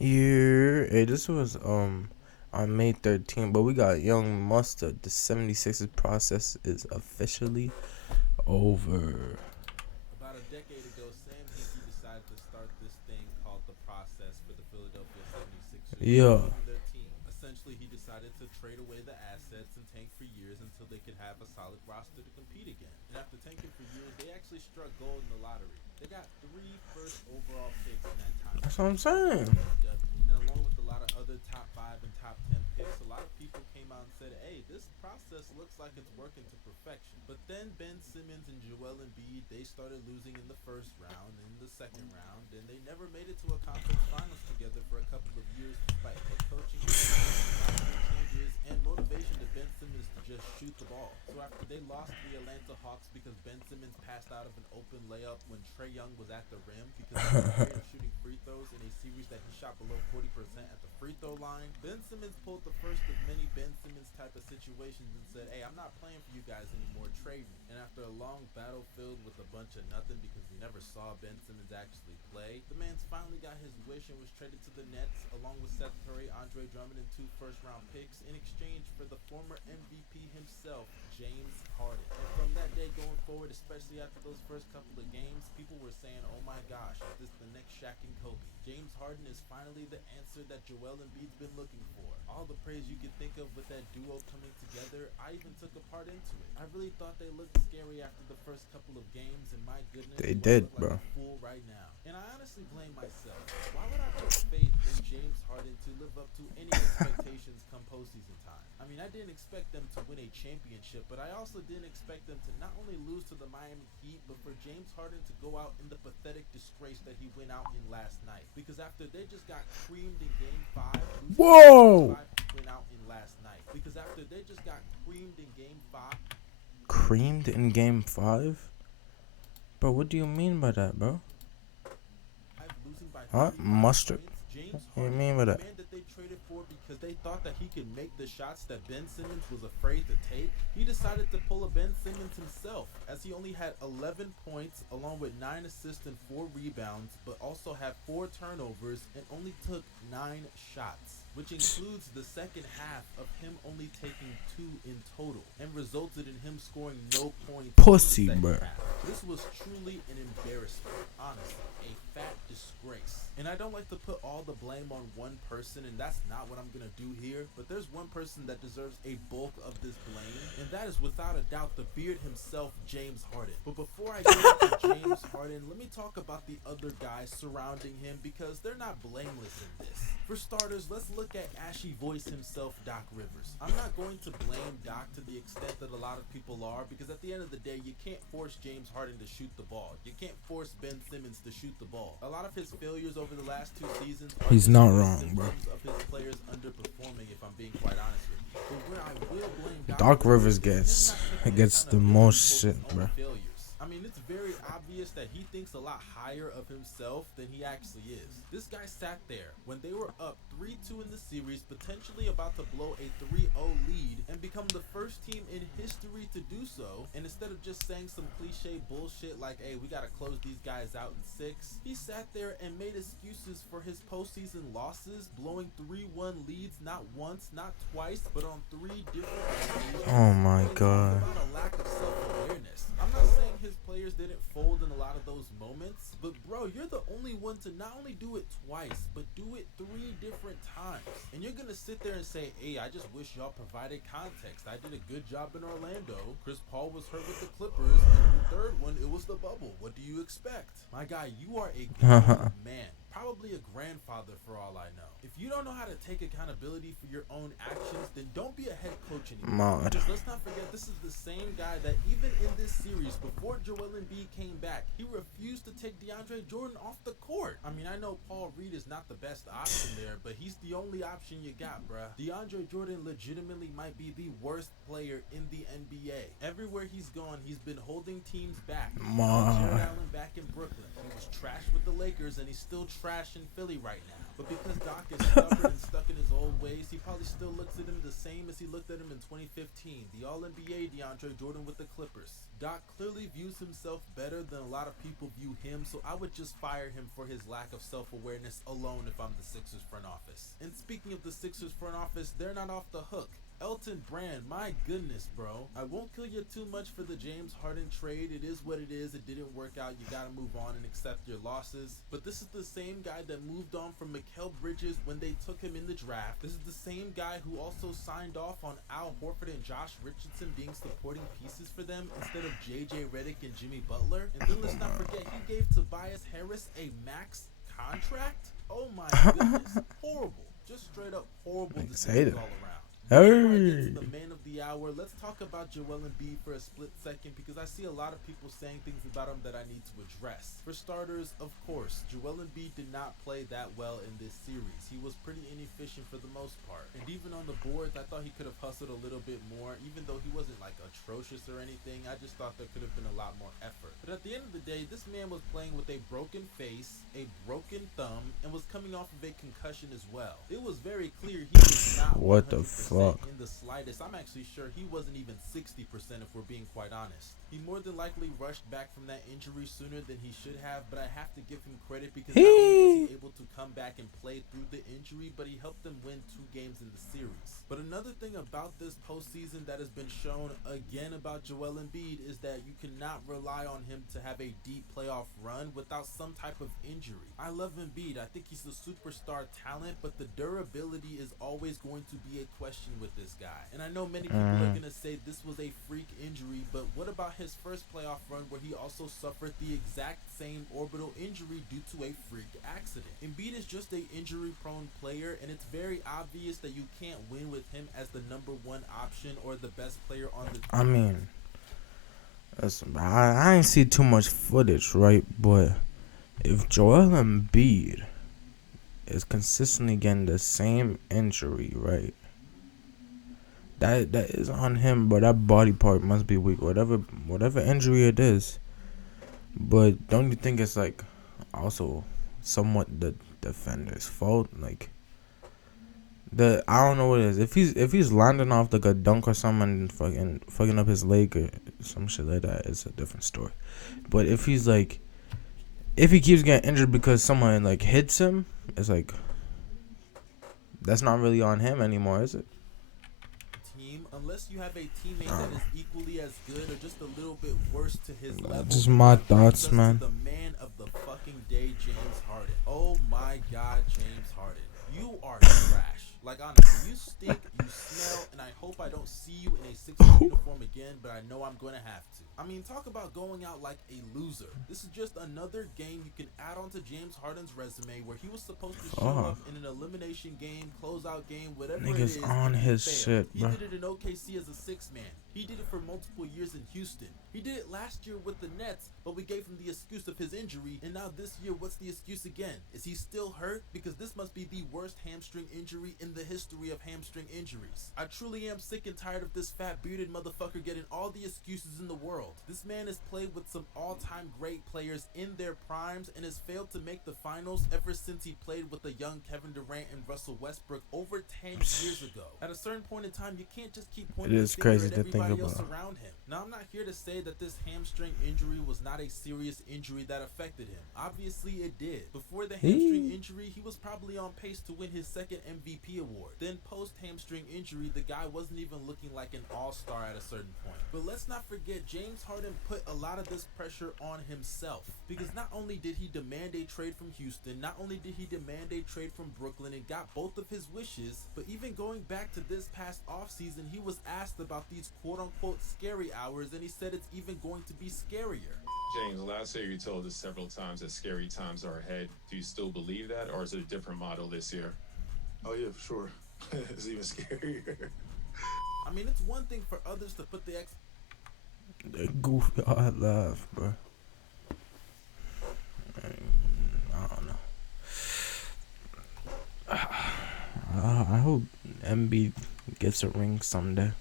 Yeah, hey, this was on May 13th, but we got Young Mustard. The 76ers process is officially over. About a decade ago, Sam Hinkie decided to start this thing called the process for the Philadelphia 76ers when Yeah. building their team. Essentially, he decided to trade away the assets and tank for years until they could have a solid roster to compete again. And after tanking for years, they actually struck gold in the lottery. They got three first overall picks in that time That's what frame, I'm starting with saying. BW. And along with a lot of other top 5 and top 10 picks, a lot of people came out and said, hey, this process looks like it's working to perfection. But then Ben Simmons and Joel Embiid, they started losing in the first round and in the second round, and they never made it to a conference finals together for a couple of years despite head coaching changes, roster changes, and motivation to Ben Simmons to just shoot the ball. So after they lost to the Atlanta Hawks because Ben Simmons passed out of an open layup when Trae Young was at the rim because he was afraid of shooting free throws in a series that he shot below 40% at the free throw line, Ben Simmons pulled the first of many Ben Simmons type of situations and said, hey, I'm not playing for you guys anymore, trade me. And after a long battle filled with a bunch of nothing because we never saw Ben Simmons actually play, the man's finally got his wish and was traded to the Nets along with Seth Curry, Andre Drummond, and 2 first-round picks in exchange for the former MVP himself, James Harden. And from that day going forward, especially after those first couple of games, people were saying, oh my gosh, is this the next Shaq and Kobe? James Harden is finally the answer that Joel Embiid's been looking for. All the praise you could think of with that duo coming together, I even took a part into it. I really thought they looked scary after the first couple of games, and my goodness, They do I did, look like bro. a fool right now. And I honestly blame myself. Why would I put faith in James Harden to live up to any expectations come postseason time? I mean, I didn't expect them to win a championship, but I also didn't expect them to not only lose to the Miami Heat, but for James Harden to go out in the pathetic disgrace that he went out in last night. Because after they just got creamed in game 5, losing in game Whoa! 5, he went out in last night. Because after they just got creamed in game 5, Creamed in game 5? Bro, what do you mean by that, bro? losing by Huh? 35 Mustard? points, James What do you Harden, mean by the that? man that they traded for because they thought that he could make the shots that Ben Simmons was afraid to take, he decided to pull a Ben Simmons himself, as he only had 11 points along with 9 assists and 4 rebounds, but also had 4 turnovers and only took 9 shots, which includes the second half of him only taking 2 in total, and resulted in him scoring no points in the Pussy, second bro. half. This was truly an embarrassment, honestly, a fat disgrace. And I don't like to put all the blame on one person, and that's not what I'm gonna do here, but there's one person that deserves a bulk of this blame, and that is without a doubt the beard himself, James Harden. But before I get into James Harden, let me talk about the other guys surrounding him because they're not blameless in this. For starters, let's look at ashy voice himself, Doc Rivers. I'm not going to blame Doc to the extent that a lot of people are, because at the end of the day, you can't force James Harden to shoot the ball. You can't force Ben Simmons to shoot the ball. A lot of his failures over the last 2 seasons are He's just not mere wrong, bro. symptoms of his players underperforming, if I'm being quite honest with you. But where I will blame Doc Doc Rivers Rivers is him gets not taking gets the accountability most for his shit, own bro. failures. I mean, it's very obvious that he thinks a lot higher of himself than he actually is. This guy sat there when they were up 3-2 in the series, potentially about to blow a 3-0 lead and become the first team in history to do so. And instead of just saying some cliche bullshit like, hey, we got to close these guys out in 6, he sat there and made excuses for his postseason losses, blowing 3-1 leads not once, not twice, but on 3 different Oh occasions. my And talk god. about a lack of self-awareness. I'm not saying his players didn't fold in a lot of those moments, but bro, you're the only one to not only do it twice, but do it 3 different times. And you're gonna sit there and say, hey, I just wish y'all provided context. I did a good job in Orlando. Chris Paul was hurt with the Clippers, and the third one, it was the bubble. What do you expect? My guy, you are a grown man, probably a grandfather for all I know. If you don't know how to take accountability for your own actions, then don't be a head coach anymore. Mod. Because let's not forget, this is the same guy that even in this series, before Joel Embiid came back, he refused to take DeAndre Jordan off the court. I mean, I know Paul Reed is not the best option there, but he's the only option you got, bruh. DeAndre Jordan legitimately might be the worst player in the NBA. Everywhere he's gone, he's been holding teams back. You know, Jared Mod. Allen back in Brooklyn. He was trash with the Lakers, and he's still trash in Philly right now. But because Doc is stubborn and stuck in his old ways, he probably still looks at him the same as he looked at him in 2015, the All-NBA DeAndre Jordan with the Clippers. Doc clearly views himself better than a lot of people view him, so I would just fire him for his lack of self-awareness alone if I'm the Sixers front office. And speaking of the Sixers front office, they're not off the hook. Elton Brand, my goodness, bro. I won't kill you too much for the James Harden trade. It is what it is. It didn't work out. You gotta move on and accept your losses. But this is the same guy that moved on from Mikal Bridges when they took him in the draft. This is the same guy who also signed off on Al Horford and Josh Richardson being supporting pieces for them instead of JJ Redick and Jimmy Butler. And then let's not forget, he gave Tobias Harris a max contract. Oh my goodness. Horrible. Just straight up horrible decisions all around. Hey. The man of the hour. Let's talk about Joel Embiid for a split second because I see a lot of people saying things about him that I need to address. For starters, of course, Joel Embiid did not play that well in this series. He was pretty inefficient for the most part. And even on the boards, I thought he could have hustled a little bit more. Even though he wasn't like atrocious or anything, I just thought there could have been a lot more effort. But at the end of the day, this man was playing with a broken face, a broken thumb, and was coming off of a concussion as well. It was very clear he was not What the fuck? in the slightest. I'm actually sure he wasn't even 60% if we're being quite honest. He more than likely rushed back from that injury sooner than he should have, but I have to give him credit because not only was he able to come back and play through the injury, but he helped them win 2 games in the series. But another thing about this postseason that has been shown again about Joel Embiid is that you cannot rely on him to have a deep playoff run without some type of injury. I love Embiid. I think he's a superstar talent, but the durability is always going to be a question with this guy. And I know many people are going to say this was a freak injury, but what about his first playoff run where he also suffered the exact same orbital injury due to a freak accident? Embiid is just a injury-prone player, and it's very obvious that you can't win with him as the number 1 option or the best player on the team. I mean, listen, I ain't see too much footage, right? But if Joel Embiid is consistently getting the same injury, right? That is on him, but that body part must be weak. Whatever injury it is. But don't you think it's like also somewhat the defender's fault? Like I don't know what it is. If he's landing off like a dunk or something and fucking up his leg or some shit like that, it's a different story. But if he keeps getting injured because someone like hits him, it's like that's not really on him anymore, is it? Unless you have a teammate that is equally as good or just a little bit worse to his level. Just my thoughts, man. The man of the fucking day, James Harden. Oh my God, James Harden. You are trash. Like, honestly, you stink, you smell, and I hope I don't see you in a Sixers uniform again, but I know I'm going to have to. I mean, talk about going out like a loser. This is just another game you can add on to James Harden's resume where he was supposed to show up in an elimination game, closeout game, whatever it is. Niggas on his shit, bro. He did it in OKC as a 6-man. He did it for multiple years in Houston. He did it last year with the Nets, but we gave him the excuse of his injury, and now this year, what's the excuse again? Is he still hurt? Because this must be the worst hamstring injury in the history of hamstring injuries. I truly am sick and tired of this fat bearded motherfucker getting all the excuses in the world. This man has played with some all-time great players in their primes and has failed to make the finals ever since he played with the young Kevin Durant and Russell Westbrook over 10 years ago. At a certain point in time, you can't just keep pointing the finger at everybody else around him. Now, I'm not here to say that this hamstring injury was not a serious injury that affected him. Obviously, it did. Before the hamstring injury, he was probably on pace to win his second MVP award. Then post-hamstring injury, the guy wasn't even looking like an all-star at a certain point. But let's not forget, James Harden put a lot of this pressure on himself. Because not only did he demand a trade from Houston, not only did he demand a trade from Brooklyn and got both of his wishes, but even going back to this past offseason, he was asked about these quote-unquote scary hours, and he said it's even going to be scarier. James, last year you told us several times that scary times are ahead. Do you still believe that, or is it a different model this year? Oh yeah, for sure. It's even scarier. I mean, it's one thing for others to put the goofy I laugh, bro. I don't know. I hope Embiid gets a ring someday.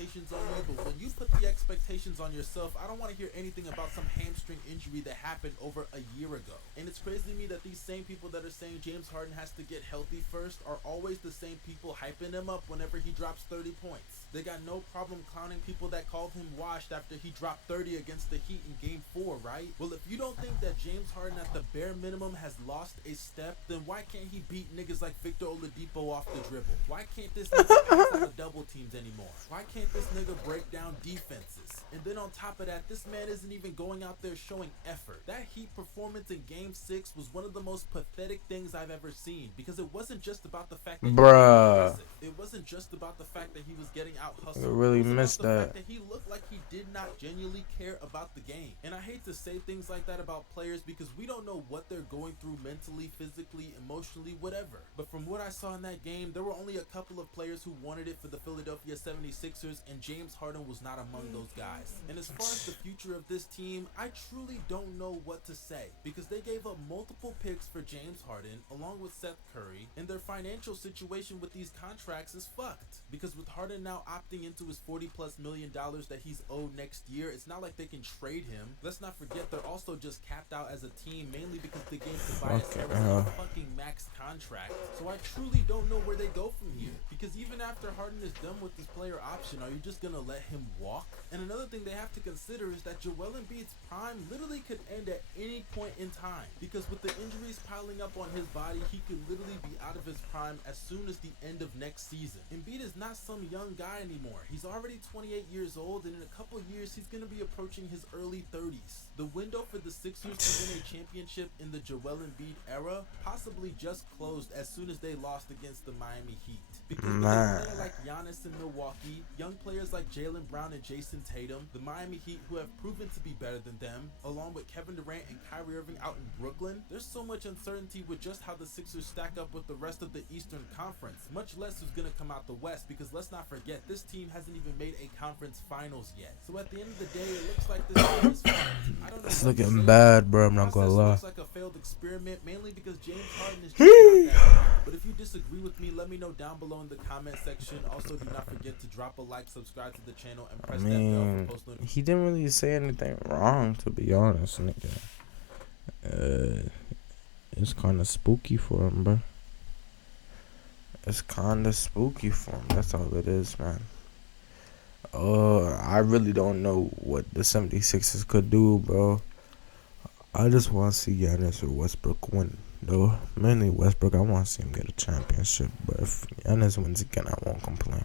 expectations on you, but when you put the expectations on yourself, I don't want to hear anything about some hamstring injury that happened over a year ago. And it's crazy to me that these same people that are saying James Harden has to get healthy first are always the same people hyping him up whenever he drops 30 points. They got no problem clowning people that called him washed after he dropped 30 against the Heat in Game 4, right? Well, if you don't think that James Harden at the bare minimum has lost a step, then why can't he beat niggas like Victor Oladipo off the dribble? Why can't this nigga pass out of double teams anymore? Why can't this nigga break down defenses? And then on top of that, this man isn't even going out there showing effort. That Heat performance in Game 6 was one of the most pathetic things I've ever seen, because it wasn't just about the fact that he was aggressive. It wasn't just about the fact that he was getting out hustled. I really It was missed about the that. fact that he looked like he did not genuinely care about the game. And I hate to say things like that about players because we don't know what they're going through mentally, physically, emotionally, whatever. But from what I saw in that game, there were only a couple of players who wanted it for the Philadelphia 76ers, and James Harden was not among those guys. And as far as the future of this team, I truly don't know what to say, because they gave up multiple picks for James Harden along with Seth Curry, and their financial situation with these contracts is fucked. Because with Harden now opting into his $40+ million that he's owed next year, it's not like they can trade him. Let's not forget they're also just capped out as a team, mainly because they gave Tobias Harris a fucking max contract. So I truly don't know where they go from here. Because even after Harden is done with this player option, are you just gonna let him walk? And another thing they have to consider is that Joel Embiid's prime literally could end at any point in time. Because with the injuries piling up on his body, he could literally be out of his prime as soon as the end of next season. Embiid is not some young guy anymore. He's already 28 years old, and in a couple years, he's going to be approaching his early 30s. The window for the Sixers to win a championship in the Joel Embiid era possibly just closed as soon as they lost against the Miami Heat. Because with a player like Giannis in Milwaukee, young players like Jaylen Brown and Jason Tatum, the Miami Heat, who have proven to be better than them, along with Kevin Durant and Kyrie Irving out in Brooklyn, there's so much uncertainty with just how the Sixers stack up with the rest of the Eastern Conference, much less who's going to come out the West, because let's not forget, this team hasn't even made a conference finals yet. So at the end of the day, it looks like this team is fucked. I don't know. It's looking bad, bro. I'm not gonna lie. Looks like a failed experiment, mainly because James Harden is just not that good. But if you disagree with me, let me know down below in the comment section. Also, do not forget to drop a like, subscribe to the channel, and press that bell for post notifications. He didn't really say anything wrong, to be honest, nigga. It's kind of spooky for him, bro. It's kind of spooky for him. That's all it is, man. I really don't know what the 76ers could do, bro. I just want to see Giannis or Westbrook win, though. Mainly Westbrook. I want to see him get a championship. But if Giannis wins again, I won't complain.